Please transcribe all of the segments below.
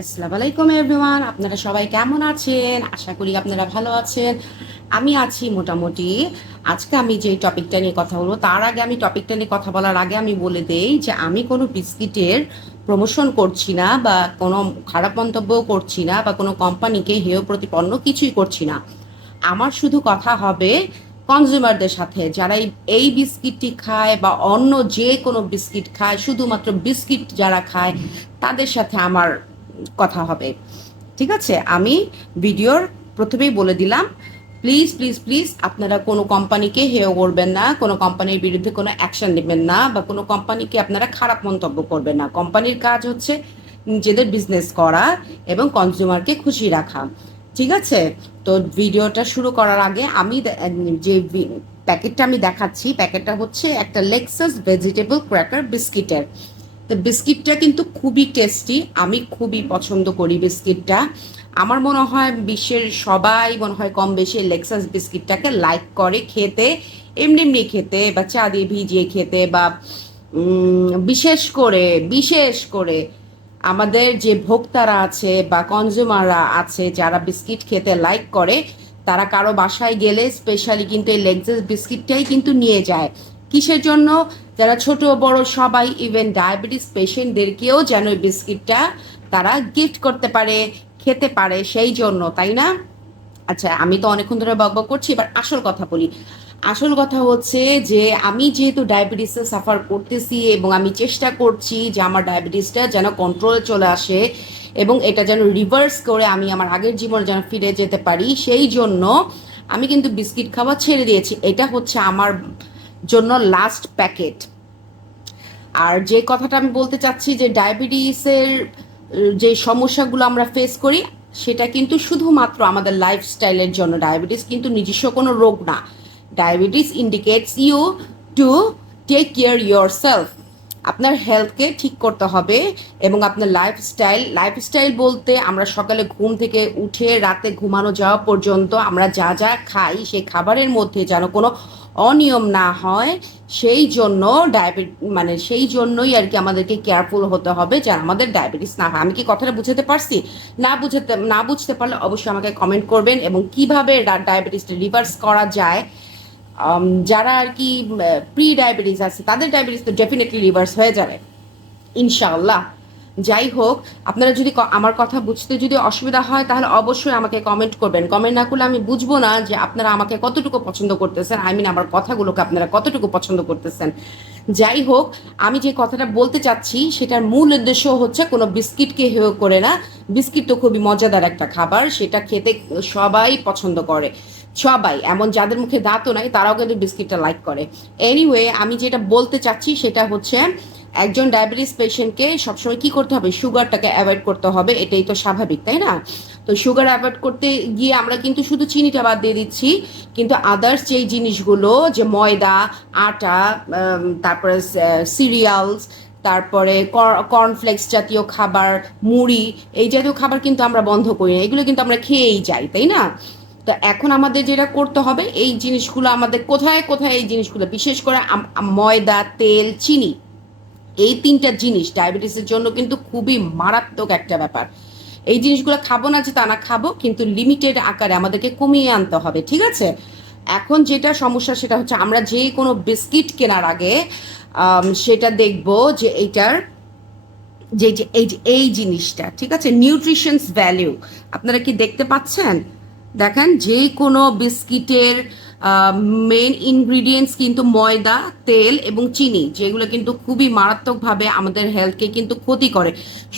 আসসালামু আলাইকুম এভরিওয়ান, আপনারা সবাই কেমন আছেন? আশা করি আপনারা ভালো আছেন। আমি আছি মোটামুটি। আজকে আমি যে টপিকটা নিয়ে কথা বলবো, তার আগে আমি টপিকটা নিয়ে কথা বলার আগে আমি বলে দেই যে আমি কোনো বিস্কিটের প্রমোশন করছি না বা কোনো খারাপ মন্তব্যও করছি না বা কোনো কোম্পানিকে হেয় প্রতিপন্ন কিছুই করছি না। আমার শুধু কথা হবে কনজিউমারদের সাথে, যারা এই বিস্কিটটি খায় বা অন্য যে কোনো বিস্কিট খায়, শুধুমাত্র বিস্কিট যারা খায় তাদের সাথে আমার কথা হবে। ঠিক আছে, আমি ভিডিওর প্রথমেই বলে দিলাম, প্লিজ প্লিজ প্লিজ আপনারা কোনো কোম্পানিকে হেয় করবেন না, কোনো কোম্পানির বিরুদ্ধে কোনো অ্যাকশন নেবেন না বা কোনো কোম্পানিকে আপনারা খারাপ মন্তব্য করবেন না। কোম্পানির কাজ হচ্ছে নিজেদের বিজনেস করা এবং কনজিউমারকে খুশি রাখা। ঠিক আছে, তো ভিডিওটা শুরু করার আগে আমি যে প্যাকেটটা আমি দেখাচ্ছি, প্যাকেটটা হচ্ছে একটা লেক্সাস ভেজিটেবল ক্র্যাকার বিস্কিটের। তো বিস্কিটটা কিন্তু খুবই টেস্টি, আমি খুবই পছন্দ করি বিস্কিটটা। আমার মনে হয় বিশ্বের সবাই মনে হয় কম বেশি লেক্সাস বিস্কিটটাকে লাইক করে খেতে, এমনি এমনি খেতে বা চা দিয়ে ভিজিয়ে খেতে বা বিশেষ করে আমাদের যে ভোক্তারা আছে বা কনজিউমাররা আছে যারা বিস্কিট খেতে লাইক করে, তারা কারো বাসায় গেলে স্পেশালি কিন্তু এই লেক্সাস বিস্কিটটাই কিন্তু নিয়ে যায়। কিসের জন্য? যারা ছোট বড় সবাই, ইভেন ডায়াবেটিস পেশেন্টদেরকেও যেন এই বিস্কিটটা তারা গিফট করতে পারে, খেতে পারে, সেই জন্য, তাই না? আচ্ছা, আমি তো অনেকক্ষণ ধরে বকবক করছি, এবার আসল কথা বলি। আসল কথা হচ্ছে যে আমি যেহেতু ডায়াবেটিসে সাফার করতেছি এবং আমি চেষ্টা করছি যে আমার ডায়াবেটিসটা যেন কন্ট্রোলে চলে আসে এবং এটা যেন রিভার্স করে আমি আমার আগের জীবনে যেন ফিরে যেতে পারি, সেই জন্য আমি কিন্তু বিস্কিট খাওয়া ছেড়ে দিয়েছি। এটা হচ্ছে আমার জন্য লাস্ট প্যাকেট। আর যে কথাটা আমি বলতে চাচ্ছি যে ডায়াবেটিসের যে সমস্যাগুলো আমরা ফেস করি, সেটা কিন্তু শুধুমাত্র আমাদের লাইফস্টাইলের জন্য। ডায়াবেটিস কিন্তু নিজস্ব কোনো রোগ না। Diabetes indicates you to take care yourself. আপনার হেলথকে ঠিক করতে হবে এবং আপনার লাইফস্টাইল বলতে আমরা সকালে ঘুম থেকে উঠে রাতে ঘুমানো যাওয়া পর্যন্ত আমরা যা যা খাই সেই খাবারের মধ্যে যেন কোনো অনিয়ম না হয়, সেই জন্য সেই জন্যই আর কি আমাদেরকে কেয়ারফুল হতে হবে যেন আমাদের ডায়াবেটিস না হয়। আমি কি কথাটা বুঝতে পারছি? না বুঝতে পারলে অবশ্যই আমাকে কমেন্ট করবেন এবং কিভাবে ডায়াবেটিসটা রিভার্স করা যায়। যারা আর কি প্রি ডায়াবেটিস আছে তাদের ডায়াবেটিস তো ডেফিনেটলি রিভার্স হয়ে যাবে ইনশাআল্লাহ। যাই হোক, আপনারা যদি আমার কথা বুঝতে যদি অসুবিধা হয় তাহলে অবশ্যই আমাকে কমেন্ট করবেন। কমেন্ট না করলে আমি বুঝবো না যে আপনারা আমাকে কতটুকু পছন্দ করতেছেন, আই মিন আমার কথাগুলোকে আপনারা কতটুকু পছন্দ করতেছেন। যাই হোক, আমি যে কথাটা বলতে চাচ্ছি সেটার মূল উদ্দেশ্য হচ্ছে কোনো বিস্কিটকে হেয় করে না। বিস্কিট তো খুবই মজাদার একটা খাবার, সেটা খেতে সবাই পছন্দ করে। সবাই, এমন যাদের মুখে দাঁতও নাই তারাও কিন্তু বিস্কিটটা লাইক করে। এনিওয়ে, আমি যেটা বলতে চাচ্ছি সেটা হচ্ছে একজন ডায়াবেটিস পেশেন্টকে সবসময় কি করতে হবে? সুগারটাকে অ্যাভয়েড করতে হবে, এটাই তো স্বাভাবিক, তাই না? তো সুগার অ্যাভয়েড করতে গিয়ে আমরা কিন্তু শুধু চিনিটা বাদ দিয়ে দিচ্ছি, কিন্তু আদার্স যেই জিনিসগুলো, যে ময়দা, আটা, তারপরে সিরিয়ালস, তারপরে কর্নফ্লেক্স জাতীয় খাবার, মুড়ি, এই জাতীয় খাবার কিন্তু আমরা বন্ধ করি না, এগুলো কিন্তু আমরা খেয়েই যাই, তাই না? তো এখন আমাদের যেটা করতে হবে, এই জিনিসগুলো আমাদের কোথায় কোথায়, এই জিনিসগুলো বিশেষ করে ময়দা, তেল, চিনি, এই তিনটা জিনিস ডায়াবেটিসের জন্য কিন্তু খুবই মারাত্মক একটা ব্যাপার। এই জিনিসগুলো খাবো না যে তা না, খাবো, কিন্তু লিমিটেড আকারে আমাদেরকে কমিয়ে আনতে হবে, ঠিক আছে? এখন যেটা সমস্যা সেটা হচ্ছে আমরা যে কোনো বিস্কিট কেনার আগে সেটা দেখবো যে এইটার এই জিনিসটা, ঠিক আছে, নিউট্রিশনস ভ্যালিউ আপনারা কি দেখতে পাচ্ছেন? দেখেন, যে কোনো বিস্কিটের মেন ইনগ্রিডিয়েন্টস কিন্তু ময়দা, তেল এবং চিনি, যেগুলো কিন্তু খুবই মারাত্মকভাবে আমাদের হেলথকে কিন্তু ক্ষতি করে।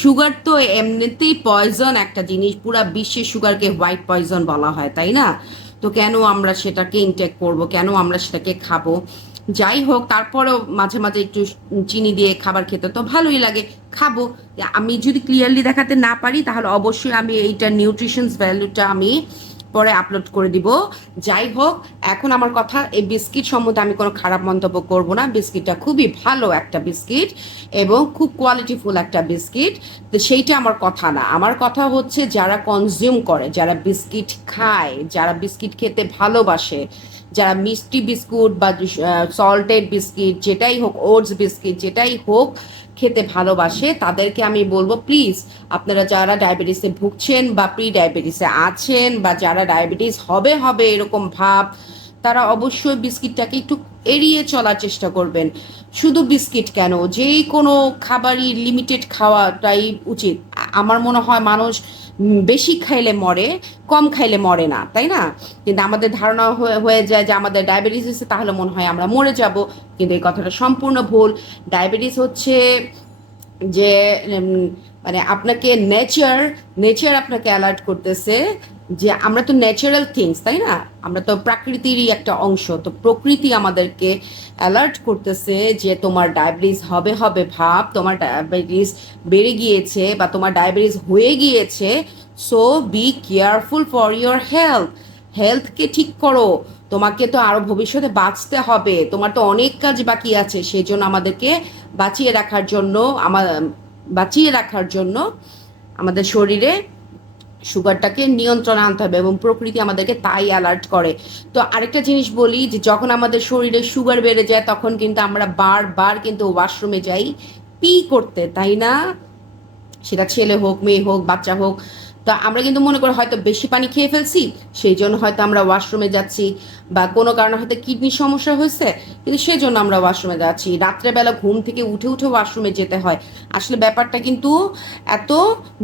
সুগার তো এমনিতেই পয়জন একটা জিনিস, পুরা বিশ্বে সুগারকে হোয়াইট পয়জন বলা হয়, তাই না? তো কেন আমরা সেটাকে ইনটেক করব, কেন আমরা সেটাকে খাবো? যাই হোক, তারপরেও মাঝে মাঝে একটু চিনি দিয়ে খাবার খেতে তো ভালোই লাগে, খাবো। আমি যদি ক্লিয়ারলি দেখাতে না পারি তাহলে অবশ্যই আমি এইটা নিউট্রিশনস ভ্যালুটা আমি পরে আপলোড করে দিব। যাই হোক, এখন আমার কথা, এই বিস্কিট সম্বন্ধে আমি কোনো খারাপ মন্তব্য করব না। বিস্কিটটা খুবই ভালো একটা বিস্কিট এবং খুব কোয়ালিটিফুল একটা বিস্কিট। তো সেইটা আমার কথা না, আমার কথা হচ্ছে যারা কনজিউম করে, যারা বিস্কিট খায়, যারা বিস্কিট খেতে ভালোবাসে, যারা মিষ্টি বিস্কুট বা সল্টেড বিস্কিট যেটাই হোক, ওটস বিস্কিট যেটাই হোক খেতে ভালোবাসে তাদেরকে আমি বলবো প্লিজ আপনারা যারা ডায়াবেটিসে ভুগছেন বা প্রি ডায়াবেটিসে আছেন বা যারা ডায়াবেটিস হবে হবে এরকম ভাব, তারা অবশ্যই বিস্কিটটাকে একটু এড়িয়ে চলার চেষ্টা করবেন। শুধু বিস্কিট কেন, যেই কোনো খাবারই লিমিটেড খাওয়াটাই উচিত। আমার মনে হয় মানুষ বেশি খাইলে মরে, কম খাইলে মরে না, তাই না? কিন্তু আমাদের ধারণা হয়ে যায় যে আমাদের ডায়াবেটিস আছে তাহলে মনে হয় আমরা মরে যাব, কিন্তু এই কথাটা সম্পূর্ণ ভুল। ডায়াবেটিস হচ্ছে যে মানে আপনাকে নেচার আপনাকে অ্যালার্ট করতেছে যে আমরা তো ন্যাচারাল থিংস, তাই না? আমরা তো প্রকৃতিরই একটা অংশ, তো প্রকৃতি আমাদেরকে অ্যালার্ট করতেছে যে তোমার ডায়াবেটিস হবে হবে ভাব, তোমার ডায়াবেটিস বেড়ে গিয়েছে বা তোমার ডায়াবেটিস হয়ে গিয়েছে। So be careful for your হেলথকে ঠিক করো। তোমাকে তো আরো ভবিষ্যতে বাঁচতে হবে, তোমার তো অনেক কাজ বাকি আছে, সেই জন্য আমাদেরকে বাঁচিয়ে রাখার জন্য আমাদের শরীরে সুগারটাকে নিয়ন্ত্রণে আনতে হবে এবং প্রকৃতি আমাদেরকে তাই অ্যালার্ট করে। তো আরেকটা জিনিস বলি যে যখন আমাদের শরীরে সুগার বেড়ে যায় তখন কিন্তু আমরা বারবার কিন্তু ওয়াশরুমে যাই পি করতে, তাই না? সেটা ছেলে হোক, মেয়ে হোক, বাচ্চা হোক। তা আমরা কিন্তু মনে করি হয়তো বেশি পানি খেয়ে ফেলছি, সেই জন্য হয়তো আমরা ওয়াশরুমে যাচ্ছি, বা কোনো কারণে হয়তো কিডনির সমস্যা হয়েছে, কিন্তু সেই জন্য আমরা ওয়াশরুমে যাচ্ছি। রাত্রেবেলা ঘুম থেকে উঠে উঠে ওয়াশরুমে যেতে হয়। আসলে ব্যাপারটা কিন্তু এত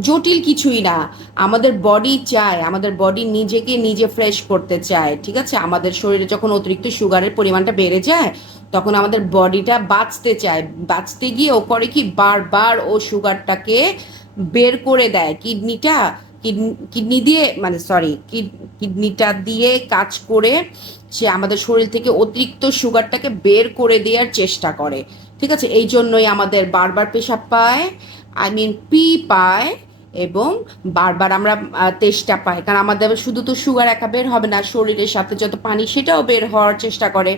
জটিল কিছুই না। আমাদের বডি চায়, আমাদের বডি নিজেকে নিজে ফ্রেশ করতে চায়, ঠিক আছে? আমাদের শরীরে যখন অতিরিক্ত সুগারের পরিমাণটা বেড়ে যায় তখন আমাদের বডিটা বাঁচতে চায়, বাঁচতে গিয়ে ও করে কি বারবার ও সুগারটাকে বের করে দেয়। কিডনি দিয়ে মানে সরি কিডনিটা দিয়ে কাজ করে সে আমাদের শরীর থেকে অতিরিক্ত সুগারটাকে বের করে দেওয়ার চেষ্টা করে, ঠিক আছে? এই জন্যই আমাদের বারবার পেশাব পায়, পি পায়, এবং বারবার আমরা তেষ্টা পাই, কারণ আমাদের শুধু তো সুগার একা বের হবে না, শরীরের সাথে যত পানি সেটাও বের হওয়ার চেষ্টা করে।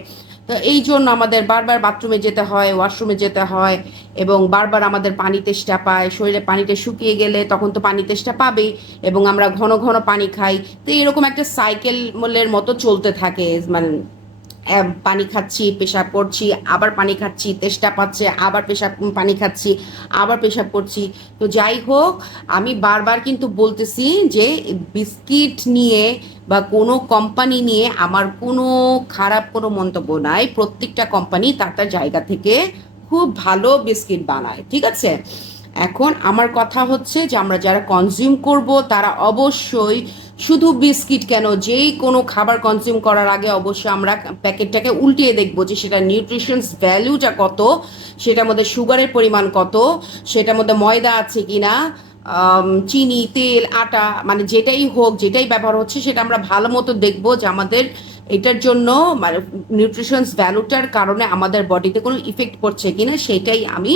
তো এই জন্য আমাদের বারবার বাথরুমে যেতে হয়, ওয়াশরুমে যেতে হয়, এবং বারবার আমাদের পানি তেষ্টা পায়। শরীরে পানিটা শুকিয়ে গেলে তখন তো পানি তেষ্টা পাবেই, এবং আমরা ঘন ঘন পানি খাই। তো এরকম একটা সাইকেলের মতো চলতে থাকে, মানে পানি খাচ্ছি, পেশাব করছি, আবার পানি খাচ্ছি, তেষ্টা পাচ্ছে, আবার পানি খাচ্ছি, আবার পেশাব করছি। তো যাই হোক, আমি বারবার কিন্তু বলতেছি যে বিস্কিট নিয়ে বা কোনো কোম্পানি নিয়ে আমার কোনো খারাপ কোনো মন্তব্য নাই। প্রত্যেকটা কোম্পানি তার তার জায়গা থেকে খুব ভালো বিস্কিট বানায়, ঠিক আছে? এখন আমার কথা হচ্ছে যে আমরা যারা কনজিউম করব তারা অবশ্যই শুধু বিস্কিট কেন, যেই কোনো খাবার কনজিউম করার আগে অবশ্যই আমরা প্যাকেটটাকে উল্টিয়ে দেখবো যে সেটা নিউট্রিশনস ভ্যালুটা কত, সেটার মধ্যে সুগারের পরিমাণ কত, সেটার মধ্যে ময়দা আছে কিনা, চিনি, তেল, আটা, মানে যেটাই হোক, যেটাই ব্যবহার হচ্ছে সেটা আমরা ভালো মতো দেখবো যে আমাদের এটার জন্য মানে নিউট্রিশনস ভ্যালুটার কারণে আমাদের বডিতে কোনো ইফেক্ট পড়ছে কিনা সেটাই আমি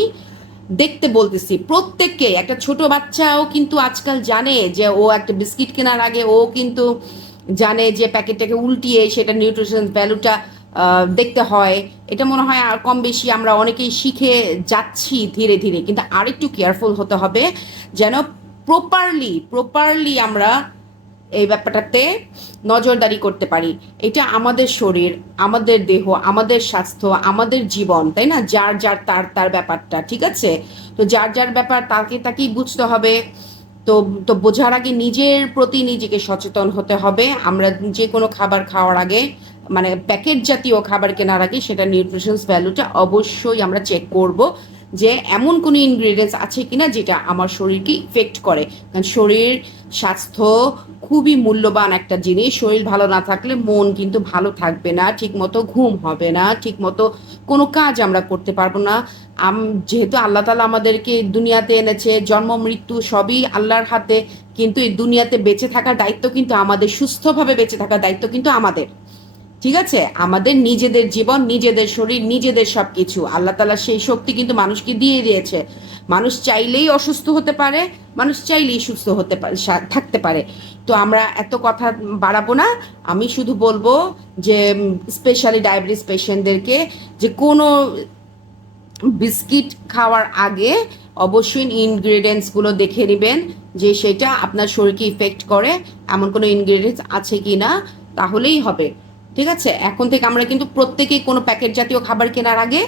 দেখতে বলতেছি। প্রত্যেককে, একটা ছোট বাচ্চাও কিন্তু আজকাল জানে যে ও একটা বিস্কিট কেনার আগে ও কিন্তু জানে যে প্যাকেটটাকে উল্টিয়ে সেটা নিউট্রিশন ভ্যালুটা দেখতে হয়। এটা মনে হয় আর কম বেশি আমরা অনেকেই শিখে যাচ্ছি ধীরে ধীরে, কিন্তু আরেকটু কেয়ারফুল হতে হবে যেন প্রপারলি আমরা এই ব্যাপারটাতে নজরদারি করতে পারি। এটা আমাদের শরীর, আমাদের দেহ, আমাদের স্বাস্থ্য, আমাদের জীবন, তাই না? যার যার তার তার ব্যাপারটা, ঠিক আছে? তো যার যার ব্যাপার তাকেই বুঝতে হবে। তো তো বোঝার আগে নিজের প্রতি নিজেকে সচেতন হতে হবে। আমরা যে কোনো খাবার খাওয়ার আগে, মানে প্যাকেট জাতীয় খাবার কেনার আগে সেটা নিউট্রিশনস ভ্যালুটা অবশ্যই আমরা চেক করব যে এমন কোনো ইনগ্রিডিয়েন্টস আছে কিনা যেটা আমার শরীরকে ইফেক্ট করে। কারণ স্বাস্থ্য খুবই মূল্যবান একটা জিনিস। শরীর ভালো না থাকলে মন কিন্তু ভালো থাকবে না, ঠিক মতো ঘুম হবে না, ঠিক মতো কোনো কাজ আমরা করতে পারবো না। যেহেতু আল্লাহ তাআলা আমাদেরকে দুনিয়াতে এনেছে, জন্ম মৃত্যু সবই আল্লাহর হাতে, কিন্তু এই দুনিয়াতে বেঁচে থাকার দায়িত্ব কিন্তু আমাদের, সুস্থভাবে বেঁচে থাকার দায়িত্ব কিন্তু আমাদের, ঠিক আছে? আমাদের নিজেদের জীবন, নিজেদের শরীর, নিজেদের সবকিছু আল্লাহ তাআলা সেই শক্তি কিন্তু মানুষকে দিয়ে দিয়েছে। মানুষ চাইলেই অসুস্থ হতে পারে, মানুষ চাইলেই সুস্থ হতে পারে, থাকতে পারে। তো আমরা এত কথা বাড়াবো না। আমি শুধু বলবো যে স্পেশালি ডায়াবেটিস পেশেন্টদেরকে যে কোনো বিস্কিট খাওয়ার আগে অবশ্যই ইনগ্রেডিয়েন্টসগুলো দেখে নেবেন যে সেটা আপনার শরীরকে ইফেক্ট করে এমন কোনো ইনগ্রেডিয়েন্টস আছে কি না, তাহলেই হবে, ঠিক আছে? এখন থেকে আমরা কিন্তু প্রত্যেকেই কোনো প্যাকেট জাতীয় খাবার কেনার আগে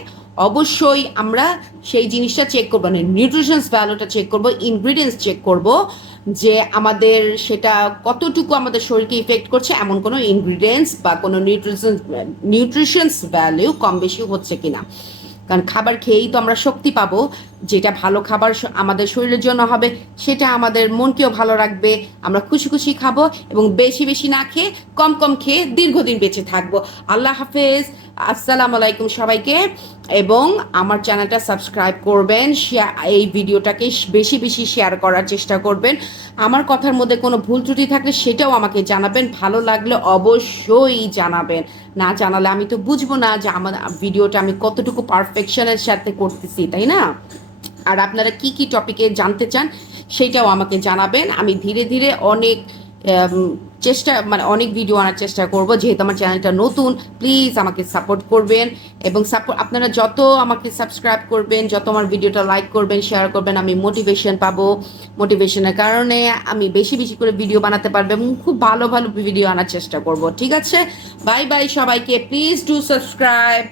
অবশ্যই আমরা সেই জিনিসটা চেক করবো, মানে নিউট্রিশনস ভ্যালুটা চেক করবো, ইনগ্রিডিয়েন্টস চেক করব যে আমাদের সেটা কতটুকু আমাদের শরীরকে ইফেক্ট করছে, এমন কোনো ইনগ্রিডিয়েন্টস বা কোনো নিউট্রিশনস ভ্যালু কম বেশি হচ্ছে কিনা। কারণ খাবার খেয়েই তো আমরা শক্তি পাবো, যেটা ভালো খাবার আমাদের শরীরের জন্য হবে সেটা আমাদের মনকেও ভালো রাখবে, আমরা খুশি খুশি খাবো এবং বেশি বেশি না খেয়ে কম কম খেয়ে দীর্ঘদিন বেঁচে থাকবো। আল্লাহ হাফেজ, আসসালামু আলাইকুম সবাইকে। এবং আমার চ্যানেলটা সাবস্ক্রাইব করবেন, এই ভিডিওটাকে বেশি বেশি শেয়ার করার চেষ্টা করবেন। আমার কথার মধ্যে কোনো ভুল ত্রুটি থাকলে সেটাও আমাকে জানাবেন, ভালো লাগলে অবশ্যই জানাবেন, না জানালে আমি তো বুঝবো না যে আমার ভিডিওটা আমি কতটুকু পারফেকশনের সাথে করতেছি, তাই না? আর আপনারা কি কি টপিকে জানতে চান সেটাও আমাকে জানাবেন। আমি ধীরে ধীরে অনেক চেষ্টা, মানে অনেক ভিডিও আনার চেষ্টা করব, যেহেতু আমার চ্যানেলটা নতুন। প্লিজ আমাকে সাপোর্ট করবেন, এবং আপনারা যত আমাকে সাবস্ক্রাইব করবেন, যত আমার ভিডিওটা লাইক করবেন, শেয়ার করবেন, আমি মোটিভেশন পাবো। মোটিভেশনের কারণে আমি বেশি বেশি করে ভিডিও বানাতে পারবো এবং খুব ভালো ভালো ভিডিও আনার চেষ্টা করব। ঠিক আছে, বাই বাই সবাইকে, প্লিজ ডু সাবস্ক্রাইব।